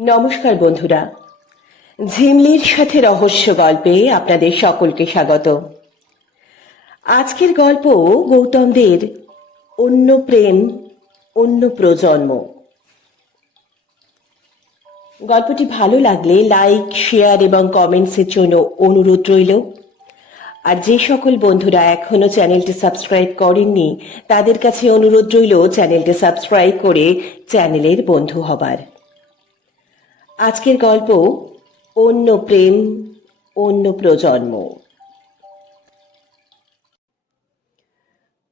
নমস্কার বন্ধুরা। ঝিমলির সাথে রহস্য গল্পে আপনাদের সকলকে স্বাগত। আজকের গল্প গৌতমদের অন্য প্রেম, অন্য প্রজন্ম। গল্পটি ভালো লাগলে লাইক, শেয়ার এবং কমেন্টসের জন্য অনুরোধ রইল। আর যে সকল বন্ধুরা এখনও চ্যানেলটি সাবস্ক্রাইব করেননি, তাদের কাছে অনুরোধ রইল চ্যানেলটি সাবস্ক্রাইব করে চ্যানেলের বন্ধু হবার। আজকের গল্প অন্য প্রেম, অন্য প্রজন্ম।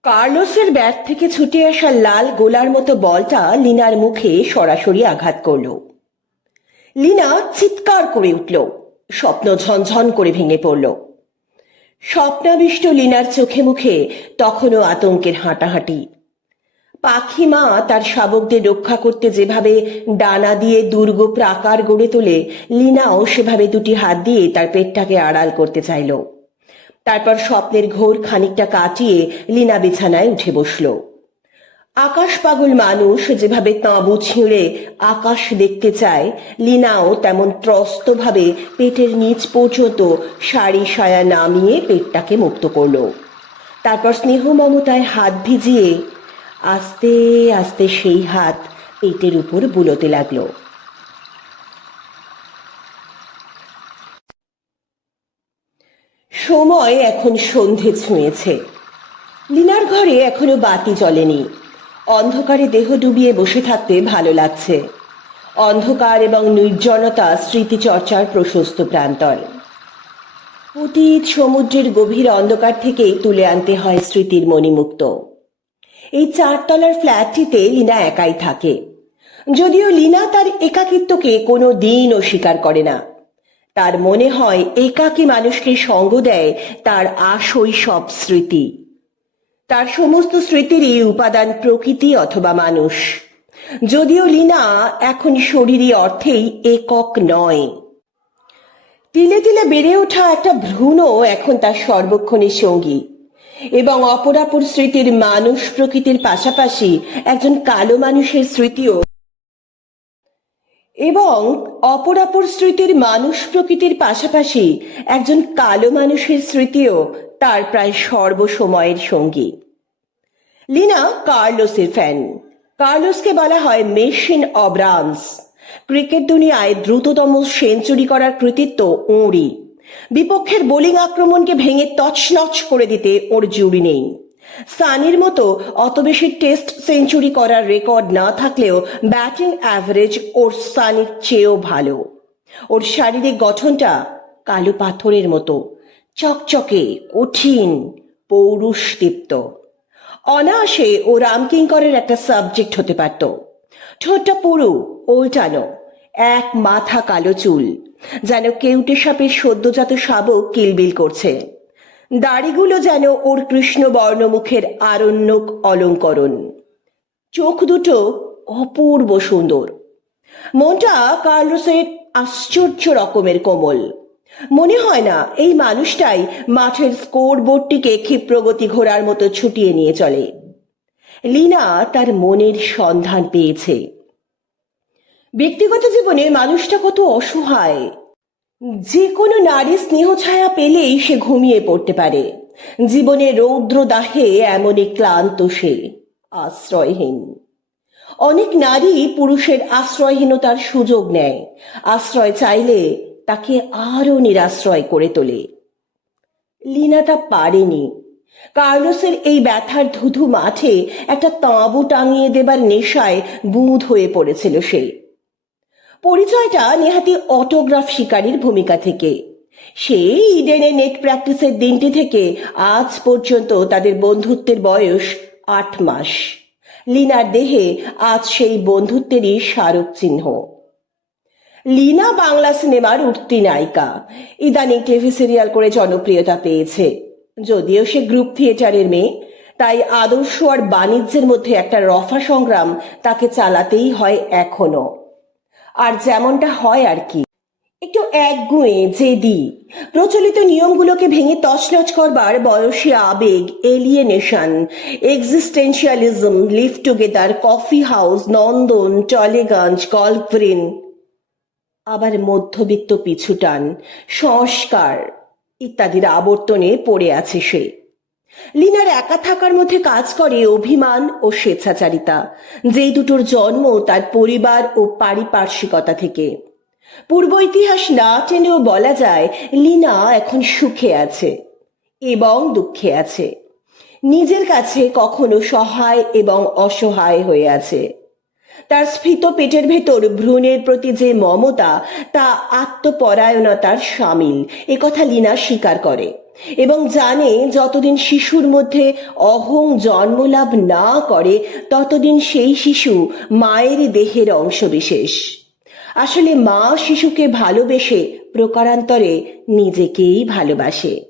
কার্লোসের ব্যাট থেকে ছুটে আসা লাল গোলার মতো বলটা লিনার মুখে সরাসরি আঘাত করল। লিনা চিৎকার করে উঠল, স্বপ্ন ঝনঝন করে ভেঙে পড়ল। স্বপ্নাবিষ্ট লিনার চোখে মুখে তখনও আতঙ্কের হাঁটাহাঁটি পাখি মা তার শাবকদের রক্ষা করতে যেভাবে ডানা দিয়ে দুর্গ প্রাকার গড়ে তোলে, লিনাও সেভাবে দুটি হাত দিয়ে তার পেটটাকে আড়াল করতে চাইল। তারপর স্বপ্নের ঘোর খানিকটা কাটিয়ে লিনা বিছানায় উঠে বসল। আকাশ পাগল মানুষ যেভাবে তাঁবু ছিঁড়ে আকাশ দেখতে চায়, লিনাও তেমন ত্রস্তভাবে পেটের নিচ পর্যন্ত শাড়ি সায়া নামিয়ে পেটটাকে মুক্ত করল। তারপর স্নেহ মমতায় হাত ভিজিয়ে আস্তে আস্তে সেই হাত পেটের উপর বুলোতে লাগল। সময় এখন সন্ধে ছুঁয়েছে। লিনার ঘরে এখনও বাতি জ্বলেনি। অন্ধকারে দেহ ডুবিয়ে বসে থাকতে ভালো লাগছে। অন্ধকার এবং নির্জনতা স্মৃতিচর্চার প্রশস্ত প্রান্তর। অতীত সমুদ্রের গভীর অন্ধকার থেকেই তুলে আনতে হয় স্মৃতির মণিমুক্ত। এই চারতলার ফ্ল্যাটটিতে লিনা একাই থাকে। যদিও লিনা তার একাকিত্বকে কোনো দিন অস্বীকার করে না। তার মনে হয় একাকী মানুষকে সঙ্গ দেয় তার আশৈশব স্মৃতি। তার সমস্ত স্মৃতিরই উপাদান প্রকৃতি অথবা মানুষ। যদিও লিনা এখন শরীরী অর্থেই একক নয়। তিলে তিলে বেড়ে ওঠা একটা ভ্রূণ এখন তার সর্বক্ষণের সঙ্গী। এবং অপরাপর স্মৃতির মানুষ প্রকৃতির পাশাপাশি একজন কালো মানুষের স্মৃতিও। এবং অপরাপর স্মৃতির মানুষ প্রকৃতির পাশাপাশি একজন কালো মানুষের স্মৃতিও তার প্রায় সর্বসময়ের সঙ্গী। লিনা কার্লোসের ফ্যান। কার্লোসকে বলা হয় মেশিন অব্রামস ক্রিকেট দুনিয়ায় দ্রুততম সেঞ্চুরি করার কৃতিত্ব ওঁরই। বিপক্ষের বোলিং আক্রমণকে ভেঙে তছনছ করে দিতে ওর জুড়ি নেই। সানির মতো অত বেশি টেস্ট সেঞ্চুরি করার রেকর্ড না থাকলেও ব্যাটিং অ্যাভারেজ ওর সানির চেয়েও ভালো। ওর শারীরিক গঠনটা কালো পাথরের মতো, চকচকে, কঠিন পৌরুষদীপ্ত অনায়াসে ও রামকিঙ্করের একটা সাবজেক্ট হতে পারত। ঠোঁটটা পুরু, ওল্টানো, এক মাথা কালো চুল যেন কেউটে সাপের সদ্যজাত শাবক কিলবিল করছে। দাড়িগুলো যেন ওর কৃষ্ণ বর্ণমুখের আরণ্যক অলঙ্করণ। চোখ দুটো অপূর্ব সুন্দর। মনটা কার্লোসের আশ্চর্য রকমের কোমল। মনে হয় না এই মানুষটাই মাঠের স্কোর বোর্ডটিকে ক্ষিপ্রগতি ঘোড়ার মতো ছুটিয়ে নিয়ে চলে। লিনা তার মনের সন্ধান পেয়েছে। ব্যক্তিগত জীবনে মানুষটা কত অসহায়। যে কোনো নারী স্নেহ ছায়া পেলেই সে ঘুমিয়ে পড়তে পারে। জীবনে রৌদ্র দাহে এমনই ক্লান্ত সে, আশ্রয়হীন। অনেক নারী পুরুষের আশ্রয়হীনতার সুযোগ নেয়। আশ্রয় চাইলে তাকে আরও নিরাশ্রয় করে তোলে। লিনা তা পারেনি। কার্লোসের এই ব্যথার ধুধু মাঠে একটা তাঁবু টাঙিয়ে দেবার নেশায় বুঁদ হয়ে পড়েছিল সে। পরিচয়টা নেহাতি অটোগ্রাফ শিকারীর ভূমিকা থেকে। সেই ইডেনে নেট প্র্যাকটিসের দিনটি থেকে আজ পর্যন্ত তাদের বন্ধুত্বের বয়স আট মাস। লিনার দেহে আজ সেই বন্ধুত্বেরই স্মারক চিহ্ন। লিনা বাংলা সিনেমার উঠতি নায়িকা। ইদানিং টিভি সিরিয়াল করে জনপ্রিয়তা পেয়েছে। যদিও সে গ্রুপ থিয়েটারের মেয়ে, তাই আদর্শ আর বাণিজ্যের মধ্যে একটা রফা সংগ্রাম তাকে চালাতেই হয় এখনও। আর যেমনটা হয় আর কি। একটু একগুঁয়ে, জেদি। প্রচলিত নিয়মগুলোকে ভেঙে তছনছ করবার বয়সী আবেগ alienation existentialism live together coffee house Nandan, Tollygunge golf green আবার মধ্যবিত্ত পিছুটান সংস্কার ইত্যাদির আবর্তনে পড়ে আছে সে। লিনার একা থাকার মধ্যে কাজ করে অভিমান ও স্বেচ্ছাচারিতা যেই দুটোর জন্ম তার পরিবার ও পারিপার্শ্বিকতা থেকে। পূর্ব ইতিহাস না টেনেও বলা যায় লিনা এখন সুখে আছে এবং দুঃখে আছে। নিজের কাছে কখনো সহায় এবং অসহায় হয়ে আছে। তার স্ফীত পেটের ভেতর ভ্রূণের প্রতি যে মমতা, তা আত্মপরায়ণতার সামিল। কথা লীনা স্বীকার করে। এবং জানে যতদিন শিশুর মধ্যে অহং জন্মলাভ না করে, ততদিন সেই শিশু মায়ের দেহের অংশবিশেষ আসলে মা শিশুকে ভালোবেসে প্রকারান্তরে নিজেকেই ভালোবাসে।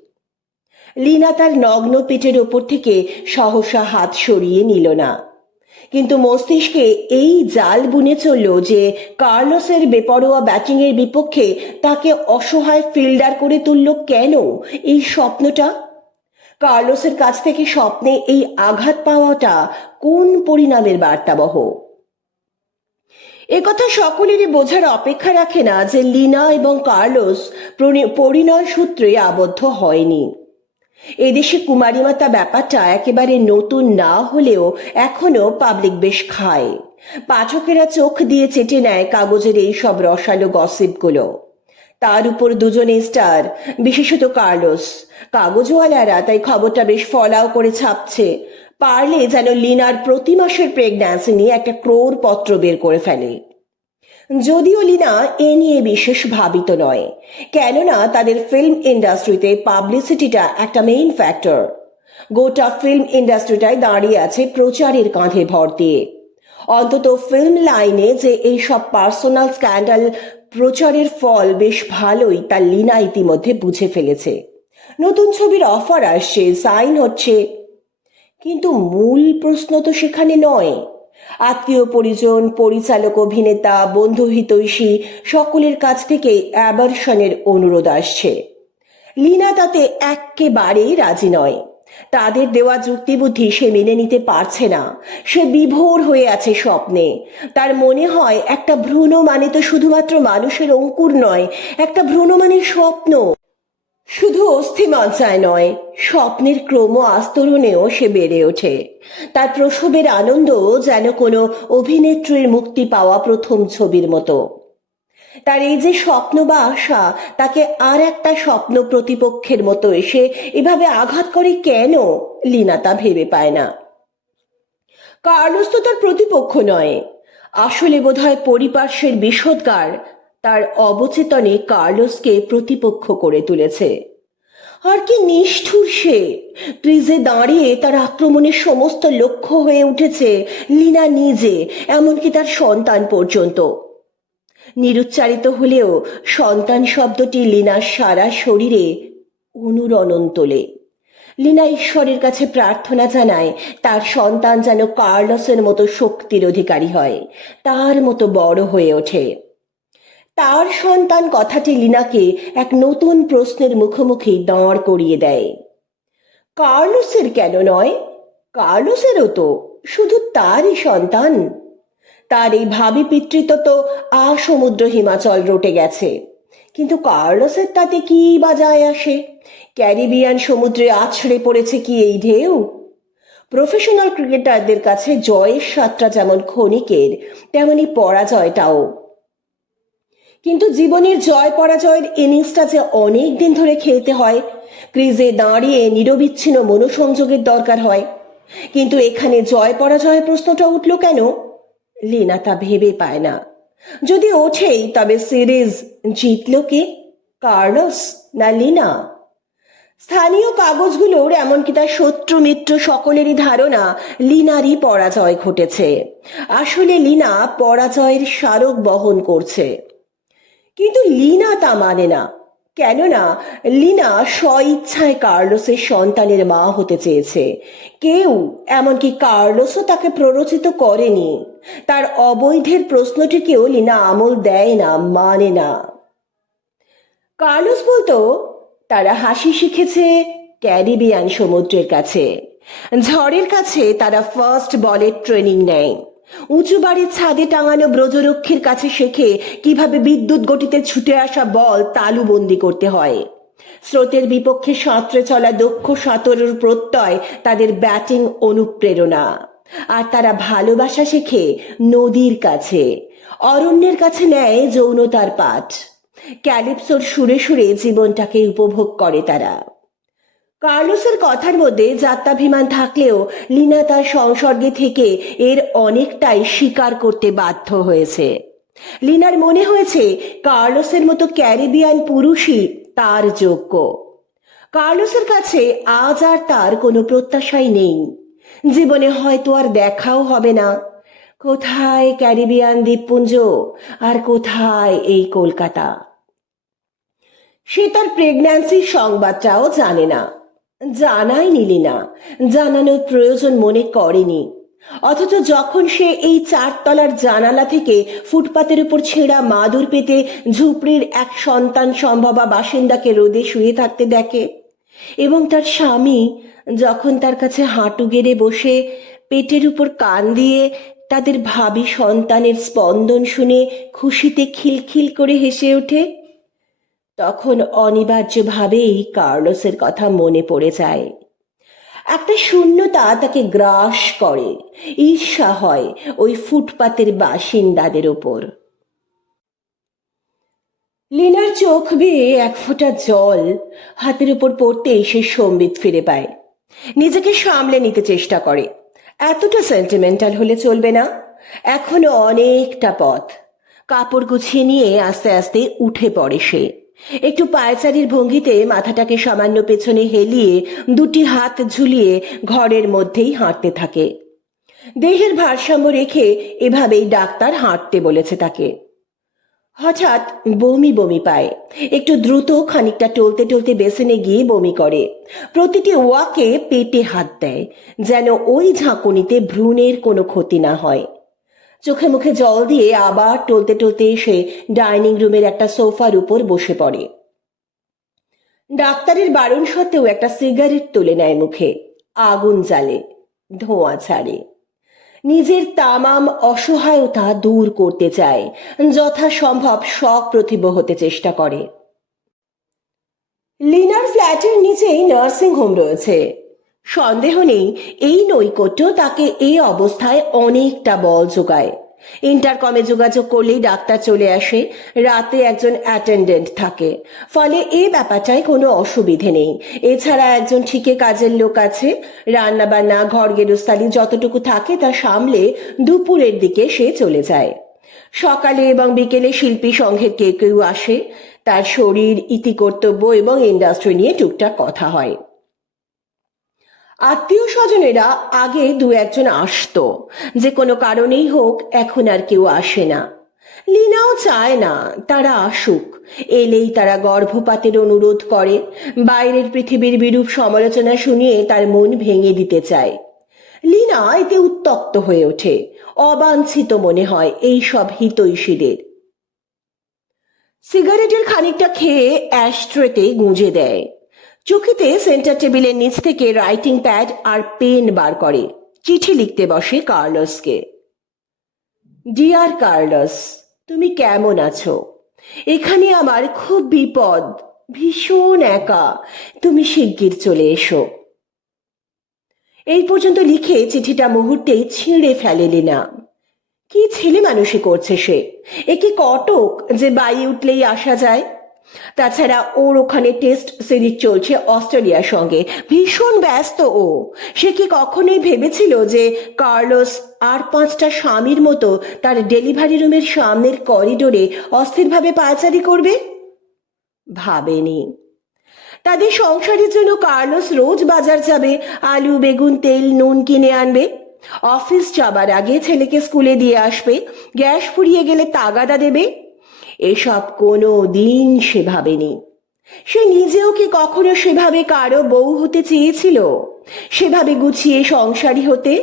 লীনা তার নগ্ন পেটের ওপর থেকে সহসা হাত সরিয়ে নিল না। কিন্তু মস্তিষ্কে এই জাল বুনে চলল যে কার্লোসের বেপরোয়া ব্যাটিংয়ের বিপক্ষে তাকে অসহায় ফিল্ডার করে তুলল কেন? এই স্বপ্নটা? কার্লোসের কাছ থেকে স্বপ্নে এই আঘাত পাওয়াটা কোন পরিণামের বার্তাবহ? একথা সকলেরই বোঝার অপেক্ষা রাখে না যে লিনা এবং কার্লোস পরিণয় সূত্রে আবদ্ধ হয়নি। এদেশে কুমারী মাতা ব্যাপারটা একেবারে নতুন না হলেও এখনও পাবলিক বেশ খায়। পাঠকেরা চোখ দিয়ে চেটে নেয় কাগজের এই সব রসালো গসিপগুলো তার উপর দুজনে স্টার বিশেষত কার্লোস। কাগজওয়ালারা তাই খবরটা বেশ ফলাও করে ছাপছে। পারলে যেন লিনার প্রতি মাসের প্রেগন্যান্সি নিয়ে একটা ক্রোর পত্র বের করে ফেলে। যদিও লিনা এ নিয়ে বিশেষ ভাবিত নয়। কেননা তাদের ফিল্ম ইন্ডাস্ট্রিতে পাবলিসিটিটা একটা মেইন ফ্যাক্টর গোটা ফিল্ম ইন্ডাস্ট্রিটায় দাঁড়িয়ে আছে প্রচারের কাঁধে ভর দিয়ে। অন্তত ফিল্ম লাইনে যে এইসব পার্সোনাল স্ক্যান্ডাল প্রচারের ফল বেশ ভালোই তা লিনা ইতিমধ্যে বুঝে ফেলেছে। নতুন ছবির অফার আসছে সাইন হচ্ছে। কিন্তু মূল প্রশ্ন তো সেখানে নয়। আত্মীয় পরিজন, পরিচালক, অভিনেতা, বন্ধু হিতৈষী সকলের কাছ থেকে অ্যাবারশনের অনুরোধ আসছে। লীনা তাতে একেবারেই রাজি নয়। তাদের দেওয়া যুক্তিবুদ্ধি সে মেনে নিতে পারছে না। সে বিভোর হয়ে আছে স্বপ্নে। তার মনে হয় একটা ভ্রূণ মানে তো শুধুমাত্র মানুষের অঙ্কুর নয়, একটা ভ্রূণ মানে স্বপ্ন। শুধু অস্থিমজ্জায় নয়, স্বপ্নের ক্রম আস্তরণেও সে বেড়ে ওঠে। তার প্রসবের আনন্দ যেন কোনো অভিনেত্রীর মুক্তি পাওয়া প্রথম ছবির মতো। তার এই যে স্বপ্ন বা আশা, তাকে আর একটা স্বপ্ন প্রতিপক্ষের মতো এসে এভাবে আঘাত করে কেন, লীনা তা ভেবে পায় না। কার্লোস তো তার প্রতিপক্ষ নয়। আসলে বোধহয় পরিপার্শ্বের বিষোদ্গার তার অবচেতনে কার্লোসকে প্রতিপক্ষ করে তুলেছে। আর কি নিষ্ঠুর সে! ক্রিজে দাঁড়িয়ে তার আক্রমণের সমস্ত লক্ষ্য হয়ে উঠেছে লিনা নিজে, এমনকি তার সন্তান পর্যন্ত। নিরুচ্চারিত হলেও সন্তান শব্দটি লিনার সারা শরীরে অনুরণন তোলে। লিনা ঈশ্বরের কাছে প্রার্থনা জানায়, তার সন্তান যেন কার্লসের মতো শক্তির অধিকারী হয়, তার মতো বড় হয়ে ওঠে। তার সন্তান কথাটি লিনাকে এক নতুন প্রশ্নের মুখোমুখি দাঁড় করিয়ে দেয়। কার্লোসের কেন নয়? কার্লোসেরও তো শুধু তারই সন্তান। তার এই ভাবি পিতৃত্ব তো আসমুদ্র হিমাচল রটে গেছে। কিন্তু কার্লোসের তাতে কি বা যায় আসে? ক্যারিবিয়ান সমুদ্রে আছড়ে পড়েছে কি এই ঢেউ? প্রফেশনাল ক্রিকেটারদের কাছে জয়ের স্বাদটা যেমন ক্ষণিকের, তেমনি পরাজয়টাও। কিন্তু জীবনের জয় পরাজয়ের ইনিংসটা যে অনেক দিন ধরে খেলতে হয়, ক্রিজে দাঁড়িয়ে নিরবিচ্ছিন্ন মনোসংযোগের দরকার হয়। কিন্তু এখানে জয় পরাজয়ের প্রশ্নটা উঠল কেন? লিনা তা ভেবে পায় না। যদি ওঠেই, তবে সিরিজ জিতল কে? কার্লস না লিনা? স্থানীয় কাগজগুলোর এমনকি তার শত্রু মিত্র সকলেরই ধারণা লিনারই পরাজয় ঘটেছে। আসলে লিনা পরাজয়ের স্মারক বহন করছে। কিন্তু লিনা তা মানে না। কেননা লিনা স্বইচ্ছায় কার্লোসের সন্তানের মা হতে চেয়েছে। কেউ, এমনকি কার্লোসও তাকে প্ররোচিত করেনি। তার অবৈধের প্রশ্নটিকেও লিনা আমল দেয় না মানে না। কার্লোস বলতো, তারা হাসি শিখেছে ক্যারিবিয়ান সমুদ্রের কাছে। ঝড়ের কাছে তারা ফার্স্ট বলের ট্রেনিং নেয়। উঁচু বাড়ির ছাদে টাঙানো ব্রজরক্ষীর কাছে শেখে কীভাবে বিদ্যুৎ গতিতে ছুটে আসা বল তালুবন্দি করতে হয়। স্রোতের বিপক্ষে সাঁতরে চলা দক্ষ সাঁতরের প্রত্যয় তাদের ব্যাটিং অনুপ্রেরণা। আর তারা ভালোবাসা শেখে নদীর কাছে। অরণ্যের কাছে নেয় যৌনতার পাঠ। ক্যালিপসোর সুরে সুরে জীবনটাকে উপভোগ করে তারা। কার্লোসের কথার মধ্যে যাত্রাভিমান থাকলেও লিনা তার সংসর্গে থেকে এর অনেকটাই স্বীকার করতে বাধ্য হয়েছে। লিনার মনে হয়েছে কার্লোসের মতো ক্যারিবিয়ান পুরুষই তার যোগ্য। কার্লোসের কাছে আজ আর তার কোনো প্রত্যাশাই নেই। জীবনে হয়তো আর দেখাও হবে না। কোথায় ক্যারিবিয়ান দ্বীপপুঞ্জ আর কোথায় এই কলকাতা? সে তার প্রেগন্যান্সির সংবাদটাও জানে না। জানাই নিলি না। জানানোর প্রয়োজন মনে করেনি। অথচ যখন সে এই চারতলার জানালা থেকে ফুটপাতের উপর ছেঁড়া মাদুর পেতে ঝুপড়ির এক সন্তান সম্ভবা বাসিন্দাকে রোদে শুয়ে থাকতে দেখে এবং তার স্বামী যখন তার কাছে হাঁটু গেড়ে বসে পেটের উপর কান দিয়ে তাদের ভাবি সন্তানের স্পন্দন শুনে খুশিতে খিলখিল করে হেসে ওঠে তখন অনিবার্যভাবেই কার্লোসের কথা মনে পড়ে যায়। একটা শূন্যতা তাকে গ্রাস করে, ঈর্ষা হয় ওই ফুটপাতের বাসিন্দাদের ওপর লিনার চোখ বেয়ে এক ফোঁটা জল হাতের উপর পড়তেই সে সম্বিত ফিরে পায়। নিজেকে সামলে নিতে চেষ্টা করে। এতটা সেন্টিমেন্টাল হলে চলবে না। এখনও অনেকটা পথ। কাপড় গুছিয়ে নিয়ে আস্তে আস্তে উঠে পড়ে সে। একটু পায়চারির ভঙ্গিতে মাথাটাকে সামান্য পেছনে হেলিয়ে দুটি হাত ঝুলিয়ে ঘরের মধ্যেই হাঁটতে থাকে। দেহের ভারসাম্য রেখে এভাবেই ডাক্তার হাঁটতে বলেছে তাকে। হঠাৎ বমি বমি পায়। একটু দ্রুত খানিকটা টলতে টলতে বেসিনে গিয়ে বমি করে। প্রতিটি ওয়াকে পেটে হাত দেয়, যেন ওই ঝাঁকুনিতে ভ্রূণের কোনো ক্ষতি না হয়। চোখে মুখে জল দিয়ে আবার টলতে টলতে এসে ডাইনিং রুমের একটা সোফার উপর বসে পড়ে। ডাক্তারের বারণ সত্ত্বেও একটা সিগারেট তুলে নেয় মুখে। আগুন জ্বালে, ধোঁয়া ছাড়ে। নিজের তামাম অসহায়তা দূর করতে চায়। যথাসম্ভব সপ্রতিভ হতে চেষ্টা করে। লিনার ফ্ল্যাটের নিচেই নার্সিং হোম রয়েছে। সন্দেহ নেই, এই নৈকট্য তাকে এই অবস্থায় অনেকটা বল যোগায়। ইন্টারকমে যোগাযোগ করলেই ডাক্তার চলে আসে, রাতে একজন অ্যাটেন্ডেন্ট থাকে। ফলে এই ব্যাপারটায় কোনো অসুবিধে নেই। এছাড়া একজন ঠিকে কাজের লোক আছে রান্না বান্না ঘর গেরস্তালি যতটুকু থাকে তা সামলে দুপুরের দিকে সে চলে যায়। সকালে এবং বিকেলে শিল্পী সংঘের কেউ কেউ আসে, তার শরীর ইতি কর্তব্য এবং ইন্ডাস্ট্রি নিয়ে টুকটাক কথা হয়। আত্মীয় স্বজনেরা আগে দু একজন আসতো। যে কোনো কারণেই হোক এখন আর কেউ আসে না। লিনাও চায় না, তারা আসুক। এলেই তারা গর্ভপাতের অনুরোধ করে। বাইরের পৃথিবীর বিরূপ সমালোচনা শুনিয়ে তার মন ভেঙে দিতে চায়। লিনা এতে উত্তক্ত হয়ে ওঠে। অবাঞ্ছিত মনে হয় এই সব হিতৈষীদের। সিগারেটের খানিকটা খেয়ে অ্যাস্ট্রেতে গুঁজে দেয়। চকিতে সেন্টার টেবিলের নিচ থেকে রাইটিং প্যাড আর পেন বার করে। চিঠি লিখতে বসে কার্লসকে। ডিয়ার কার্লস, তুমি কেমন আছো? এখানে আমার খুব বিপদ, ভীষণ একা। তুমি শিগগির চলে এসো। এই পর্যন্ত লিখে চিঠিটা মুহূর্তেই ছিঁড়ে ফেলে লিনা। কি ছেলে মানুষই করছে সে? এ কি কটক যে বাই উঠলেই আসা যায়? তাছাড়া ওর ওখানে টেস্ট সিরিজ চলছে অস্ট্রেলিয়ার সঙ্গে। ভীষণ ব্যস্ত ও। সে কি কখনোই ভেবেছিল যে কার্লোস আর পাঁচটা স্বামীর মতো তার ডেলিভারি রুমের সামনের করিডোরে অস্থিরভাবে পায়চারি করবে? ভাবেনি। তাদের সংসারের জন্য কার্লোস রোজ বাজার যাবে, আলু, বেগুন, তেল, নুন কিনে আনবে। অফিস যাবার আগে ছেলেকে স্কুলে দিয়ে আসবে, গ্যাস ফুরিয়ে গেলে তাগাদা দেবে। এসব কোনো দিন সে ভাবেনি সে নিজেও কি কখনো সেভাবে কারও বউ হতে চেয়েছিল? সেভাবে গুছিয়ে সংসারী হতে?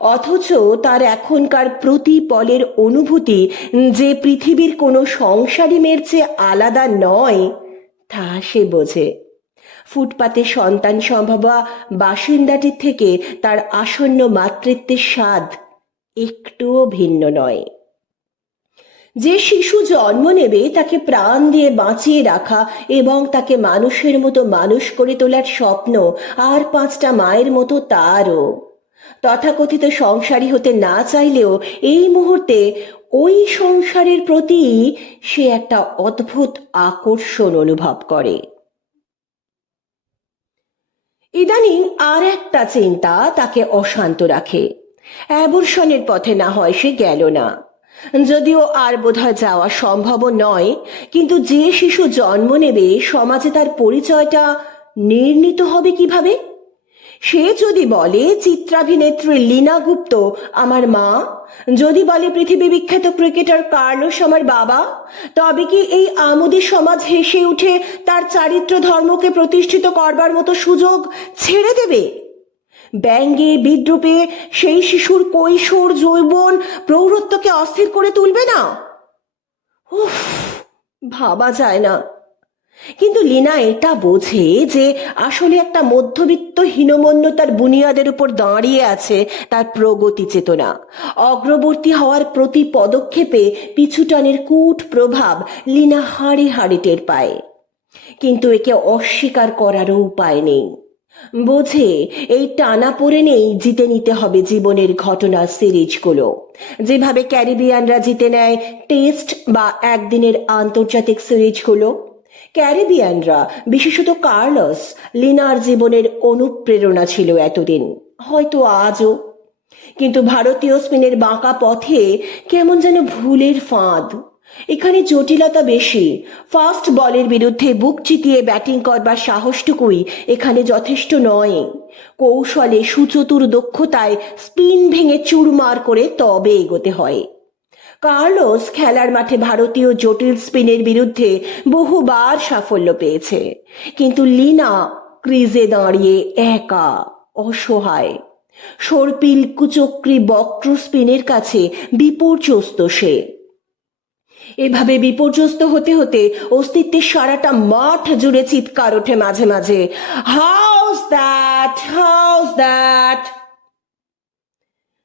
অথচ তার এখনকার প্রতি পলের অনুভূতি যে পৃথিবীর কোনো সংসারী মেয়ের চেয়ে আলাদা নয়, তা সে বোঝে। ফুটপাতে সন্তান সম্ভবা বাসিন্দাটির থেকে তার আসন্ন মাতৃত্বের স্বাদ একটুও ভিন্ন নয়। যে শিশু জন্ম নেবে, তাকে প্রাণ দিয়ে বাঁচিয়ে রাখা এবং তাকে মানুষের মতো মানুষ করে তোলার স্বপ্ন, আর পাঁচটা মায়ের মতো তারও। তথাকথিত সংসারী হতে না চাইলেও এই মুহূর্তে ওই সংসারের প্রতি সে একটা অদ্ভুত আকর্ষণ অনুভব করে। ইদানিং আর একটা চিন্তা তাকে অশান্ত রাখে। অ্যাবর্ষণের পথে না হয় সে গেল না। যদিও আর বোধহয় যাওয়া সম্ভব নয়, কিন্তু যে শিশু জন্ম নেবে, সমাজে তার পরিচয়টা নির্ণীত হবে কীভাবে? সে যদি বলে, চিত্রাভিনেত্রী লীনা গুপ্ত, আমার মা যদি বলে, পৃথিবী বিখ্যাত ক্রিকেটার কার্লোস, আমার বাবা তবে কি এই আমোদের সমাজ হেসে উঠে তার চারিত্র ধর্মকে প্রতিষ্ঠিত করবার মতো সুযোগ ছেড়ে দেবে? ব্যঙ্গে বিদ্রুপে, সেই শিশুর কৈশোর, যৌবন, প্রৌঢ়ত্বকে অস্থির করে তুলবে না? উফ, ভাবা যায় না। কিন্তু লীনা এটা বোঝে যে আসলে একটা মধ্যবিত্ত হীনমন্যতার বুনিয়াদের উপর দাঁড়িয়ে আছে তার প্রগতি চেতনা। অগ্রবর্তী হওয়ার প্রতি পদক্ষেপে পিছুটানের কূট প্রভাব লীনা হাড়ে হাড়ে টের পায়। কিন্তু একে অস্বীকার করারও উপায় নেই। বোঝে, এই টানা পড়ে নেই জিতে নিতে হবে জীবনের ঘটনার সিরিজগুলো। যেভাবে ক্যারিবিয়ানরা জিতে নেয় টেস্ট বা একদিনের আন্তর্জাতিক সিরিজগুলো। ক্যারিবিয়ানরা, বিশেষত কার্লস, লিনার জীবনের অনুপ্রেরণা ছিল এতদিন, হয়তো আজও। কিন্তু ভারতীয় স্পিনের বাঁকা পথে কেমন যেন ভুলের ফাঁদ। এখানে জটিলতা বেশি। ফাস্ট বলের বিরুদ্ধে বুক চিতিয়ে ব্যাটিং করবার সাহসটুকুই এখানে যথেষ্ট নয়। কৌশলে সুচতুর দক্ষতায় স্পিন ভেঙে চুরমার করে তবে এগোতে হয়। কার্লোস খেলার মাঠে ভারতীয় জটিল স্পিনের বিরুদ্ধে বহুবার সাফল্য পেয়েছে। কিন্তু লিনা ক্রিজে দাঁড়িয়ে একা, অসহায়। সর্পিল কুচক্রি বক্র স্পিনের কাছে বিপর্যস্ত সে। এভাবে বিপর্যস্ত হতে হতে অস্তিত্বের সারাটা মাঠ জুড়ে চিৎকার ওঠে মাঝে মাঝে। হাউস দ্যাট হাউস দ্যাট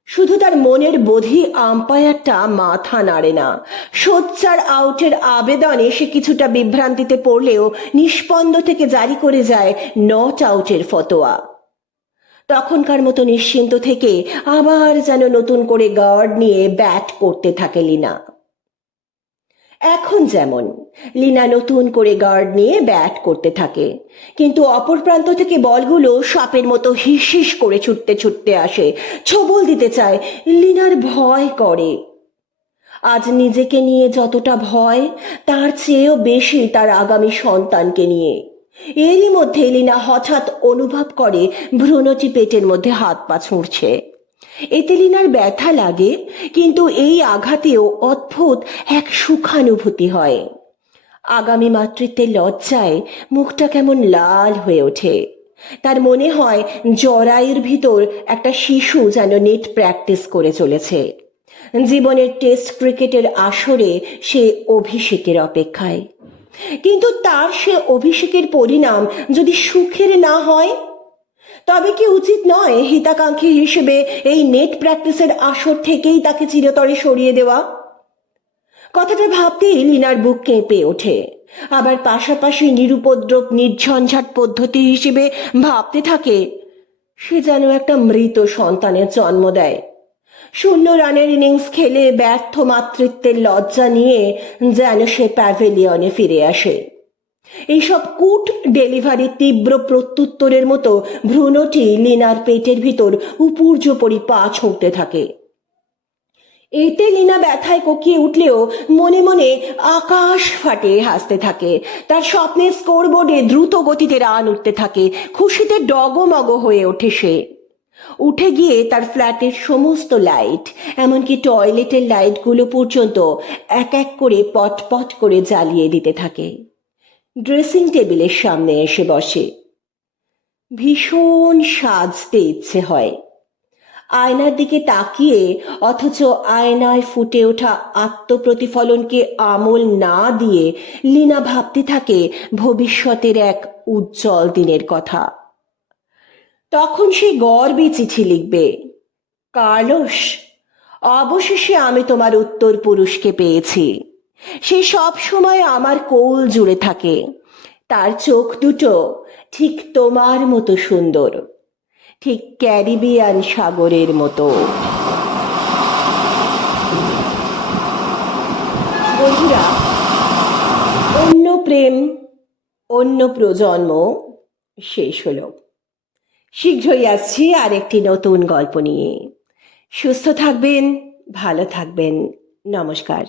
শুধু তার মনের বোধি আম্পায়ারটা মাথা নাড়ে না। সোচ্চার আউটের আবেদনে সে কিছুটা বিভ্রান্তিতে পড়লেও নিষ্পন্দ থেকে জারি করে যায় নট আউটের ফতোয়া। তখনকার মতো নিশ্চিন্ত থেকে আবার যেন নতুন করে গার্ড নিয়ে ব্যাট করতে থাকে লিনা। এখন যেমন, লিনা নতুন করে গার্ড নিয়ে ব্যাট করতে থাকে। কিন্তু অপর প্রান্ত থেকে বলগুলো সাপের মতো হিস হিস করে ছুটতে ছুটতে আসে। ছবল দিতে চায়, লিনার ভয় করে। আজ নিজেকে নিয়ে যতটা ভয়, তার চেয়েও বেশি তার আগামী সন্তানকে নিয়ে। এরই মধ্যে লিনা হঠাৎ অনুভব করে ভ্রূণটি পেটের মধ্যে হাত পা ছুঁড়ছে। এতে লিনার ব্যথা লাগে, কিন্তু এই আঘাতেও অদ্ভুত এক সুখানুভূতি হয়। আগামী মাতৃত্বের লজ্জায় মুখটা কেমন লাল হয়ে ওঠে। তার মনে হয় জরায়ুর ভিতর একটা শিশু যেন নেট প্র্যাকটিস করে চলেছে। জীবনের টেস্ট ক্রিকেটের আসরে সে অভিষেকের অপেক্ষায়। কিন্তু তার সে অভিষেকের পরিণাম যদি সুখের না হয় তবে কি উচিত নয় হিতাকাঙ্ক্ষী হিসেবে এই নেট প্র্যাকটিসের আসর থেকেই তাকে চিরতরে সরিয়ে দেওয়া? কথাটা ভাবতেই লিনার বুক কেঁপে ওঠে। আবার পাশাপাশি নিরুপদ্রব, নির্ঝঞ্ঝাট পদ্ধতি হিসেবে ভাবতে থাকে, সে যেন একটা মৃত সন্তানের জন্ম দেয়। শূন্য রানের ইনিংস খেলে ব্যর্থ মাতৃত্বের লজ্জা নিয়ে যেন সে প্যাভেলিয়নে ফিরে আসে। এইসব কুট ডেলিভারি তীব্র প্রত্যুত্তরের মতো ভ্রূণটি লিনার পেটের ভিতর উপর্যপরি পা ছুঁতে থাকে। এতে লিনা ব্যথায় কোকিয়ে উঠলেও মনে মনে আকাশ ফাটে হাসতে থাকে। তার স্বপ্নের স্কোরবোর্ডে দ্রুত গতিতে রান উঠতে থাকে। খুশিতে ডগমগ হয়ে ওঠে সে। উঠে গিয়ে তার ফ্ল্যাটের সমস্ত লাইট, এমনকি টয়লেটের লাইটগুলো পর্যন্ত এক এক করে পট পট করে জ্বালিয়ে দিতে থাকে। ড্রেসিং টেবিলের সামনে এসে বসে। ভীষণ সাজতে ইচ্ছে হয়। আয়নার দিকে তাকিয়ে অথচ আয়নায় ফুটে ওঠা আত্মপ্রতিফলনকে আমল না দিয়ে লীনা ভাবতে থাকে ভবিষ্যতের এক উজ্জ্বল দিনের কথা। তখন সে গর্বে চিঠি লিখবে, কার্লোস, অবশেষে আমি তোমার উত্তর পুরুষকে পেয়েছি। সে সব সময় আমার কোল জুড়ে থাকে। তার চোখ দুটো ঠিক তোমার মতো সুন্দর। ঠিক ক্যারিবিয়ান সাগরের মতো। বন্ধুরা, অন্য প্রেম, অন্য প্রজন্ম শেষ হলো। শীঘ্রই আসছি আর একটি নতুন গল্প নিয়ে। সুস্থ থাকবেন, ভালো থাকবেন। নমস্কার।